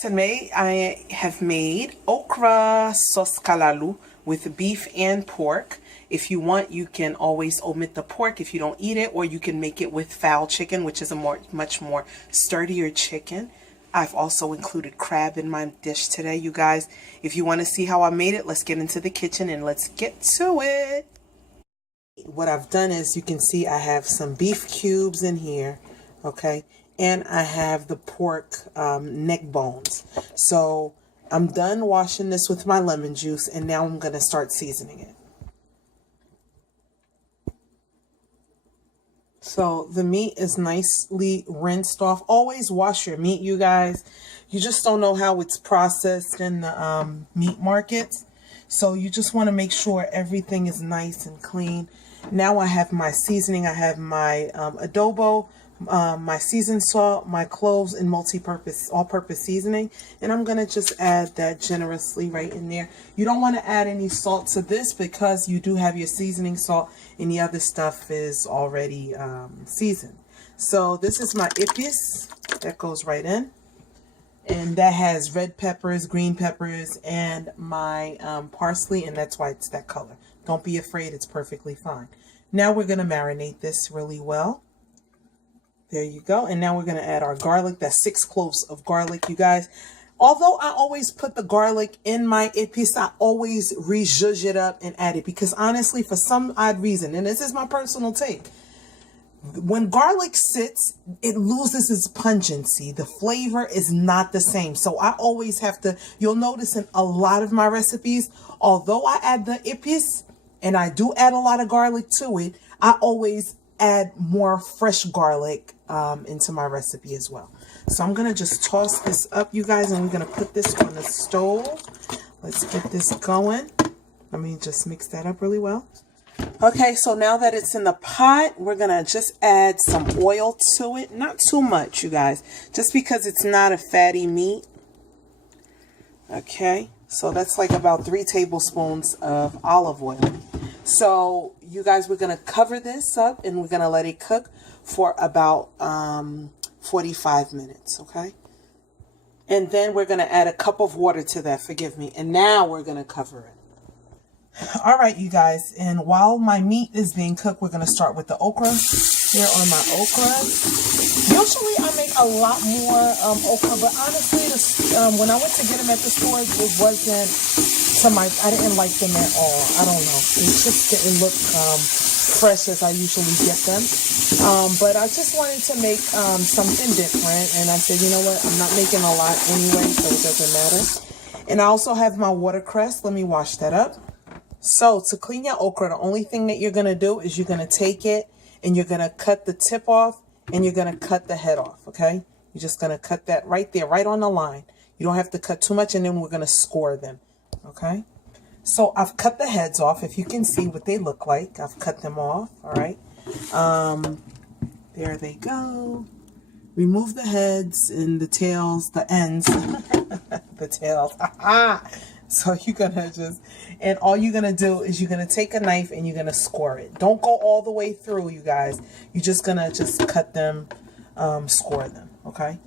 Today I have made okra sauce kallaloo with beef and pork. If you want, you can always omit the pork if you don't eat it, or you can make it with fowl chicken, which is a much more sturdier chicken. I've also included crab in my dish today, you guys. If you want to see how I made it, let's get into the kitchen and let's get to it. What I've done is, you can see I have some beef cubes in here, okay? And I have the pork neck bones. So I'm done washing this with my lemon juice, and now I'm going to start seasoning it. So the meat is nicely rinsed off. Always wash your meat, you guys. You just don't know how it's processed in the meat markets. So you just want to make sure everything is nice and clean. Now I have my seasoning. I have my adobo, my seasoned salt, my cloves, and multi-purpose, all-purpose seasoning. And I'm going to just add that generously right in there. You don't want to add any salt to this because you do have your seasoning salt and the other stuff is already seasoned. So this is my ipis that goes right in. And that has red peppers, green peppers, and my parsley, and that's why it's that color. Don't be afraid, it's perfectly fine. Now we're going to marinate this really well. There you go. And now we're going to add our garlic. That's 6 cloves of garlic, you guys. Although I always put the garlic in my ipis, I always re-zhuzh it up and add it. Because honestly, for some odd reason, and this is my personal take, when garlic sits, it loses its pungency. The flavor is not the same. So I always have to, you'll notice in a lot of my recipes, although I add the ipis, and I do add a lot of garlic to it, I always add more fresh garlic into my recipe as well. So I'm going to just toss this up, you guys, and we're going to put this on the stove. Let's get this going. Let me just mix that up really well. Okay, so now that it's in the pot, we're going to just add some oil to it. Not too much, you guys, just because it's not a fatty meat. Okay, so that's like about 3 tablespoons of olive oil. So, you guys, we're going to cover this up and we're going to let it cook for about 45 minutes, okay? And then we're going to add a cup of water to that, forgive me. And now we're going to cover it. All right, you guys, and while my meat is being cooked, we're going to start with the okra. Here are my okra. Usually I make a lot more okra, but honestly, when I went to get them at the store, it wasn't I didn't like them at all. I don't know. They just didn't look fresh as I usually get them. But I just wanted to make something different, and I said, you know what, I'm not making a lot anyway, so it doesn't matter. And I also have my watercress. Let me wash that up. So to clean your okra, the only thing that you're going to do is you're going to take it and you're going to cut the tip off and you're going to cut the head off, okay? You're just going to cut that right there, right on the line. You don't have to cut too much, and then we're going to score them, okay? So I've cut the heads off. If you can see what they look like, I've cut them off, all right? There they go. Remove the heads and the tails, the ends, the tails. So you're going to just, and all you're going to do is you're going to take a knife and you're going to score it. Don't go all the way through, you guys. You're just going to just cut them, score them, okay?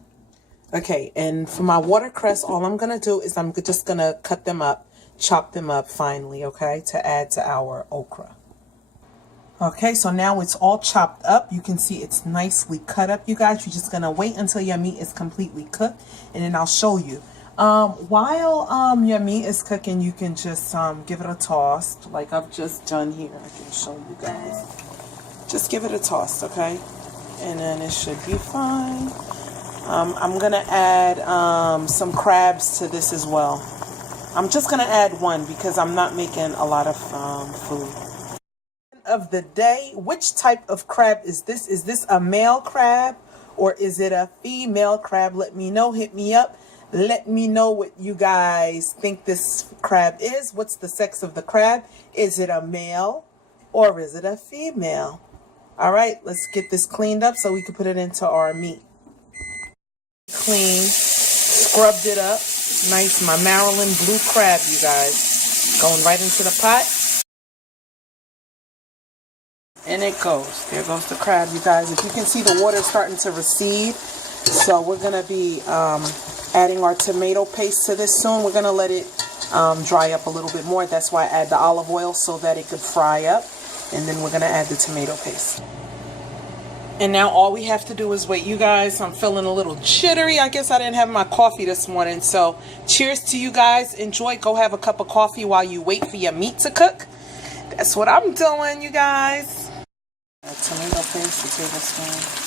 Okay, and for my watercress, all I'm going to do is I'm just going to cut them up, chop them up finely, okay, to add to our okra. Okay, so now it's all chopped up. You can see it's nicely cut up, you guys. You're just going to wait until your meat is completely cooked, and then I'll show you. While your meat is cooking, you can just give it a toss like I've just done here. I can show you guys. Just give it a toss, okay? And then it should be fine. I'm going to add some crabs to this as well. I'm just going to add one because I'm not making a lot of food. Of the day, which type of crab is this? Is this a male crab or is it a female crab? Let me know. Hit me up. Let me know what you guys think this crab is. What's the sex of the crab? Is it a male or is it a female? All right, let's get this cleaned up so we can put it into our meat. Clean, scrubbed it up. Nice, my Maryland blue crab, you guys. Going right into the pot. And it goes. There goes the crab, you guys. If you can see, the water is starting to recede. So we're going to be adding our tomato paste to this soon. We're going to let it dry up a little bit more. That's why I add the olive oil, so that it could fry up. And then we're going to add the tomato paste. And now all we have to do is wait, you guys. I'm feeling a little jittery. I guess I didn't have my coffee this morning. So cheers to you guys. Enjoy. Go have a cup of coffee while you wait for your meat to cook. That's what I'm doing, you guys. Tomato paste, a tablespoon.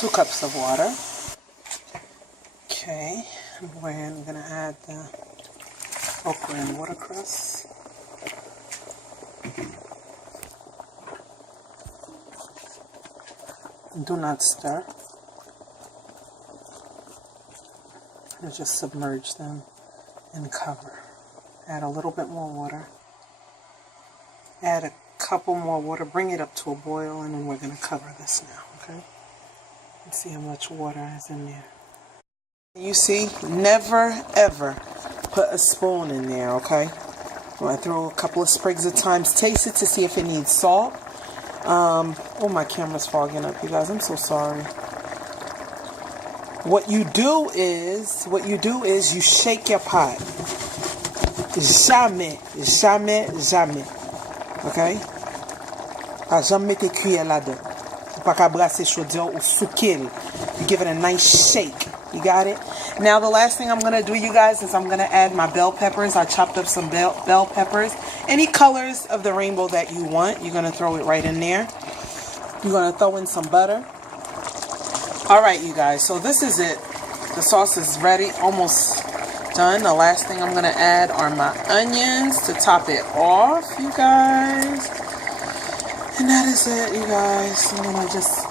2 cups of water. Okay, I'm going to add the okra and watercress. Do not stir. And just submerge them and cover. Add a little bit more water. Add a couple more water. Bring it up to a boil, and then we're going to cover this now, okay? Let's see how much water is in there. You see, never ever put a spoon in there, okay? I'm going to throw a couple of sprigs of thyme. Taste it to see if it needs salt. Oh, my camera's fogging up, you guys. I'm so sorry. What you do is you shake your pot. Jamais, jamais, jamais. Okay? Pas jamais te cuillère là-dedans. Pas qu'à brasser chaudière ou souquer. You give it a nice shake. You got it? Now the last thing I'm going to do, you guys, is I'm going to add my bell peppers. I chopped up some bell peppers. Any colors of the rainbow that you want, you're going to throw it right in there. You're going to throw in some butter. Alright, you guys, so this is it. The sauce is ready, almost done. The last thing I'm going to add are my onions to top it off, you guys. And that is it, you guys. I'm going to just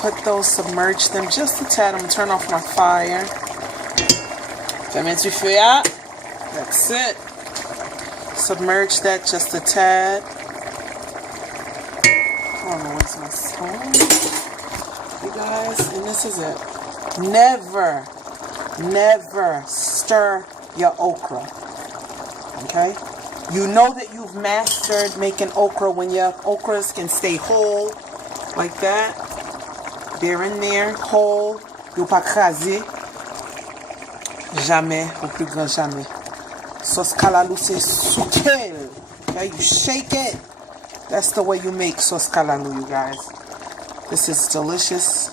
put those, submerge them just a tad. I'm going to turn off my fire. That's it. Submerge that just a tad. I don't know, where's my spoon? You guys, and this is it. Never, never stir your okra. Okay? You know that you've mastered making okra when your okras can stay whole like that. They're in there, whole. You'll pas craser. Jamais, au plus grand jamais. Sauce Kallaloo, c'est souquel. Okay? You shake it. That's the way you make sauce Kallaloo, you guys. This is delicious.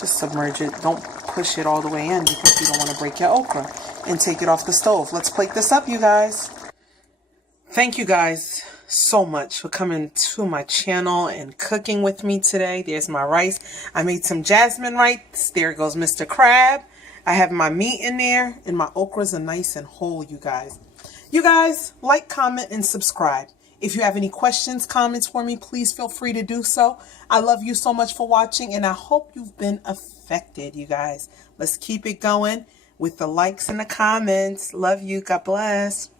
Just submerge it. Don't push it all the way in because you don't want to break your okra. And take it off the stove. Let's plate this up, you guys. Thank you guys so much for coming to my channel and cooking with me today. There's my rice. I made some jasmine rice. There goes Mr. Crab. I have my meat in there. And my okras are nice and whole, you guys. You guys, like, comment, and subscribe. If you have any questions, comments for me, please feel free to do so. I love you so much for watching, and I hope you've been affected, you guys. Let's keep it going with the likes and the comments. Love you. God bless.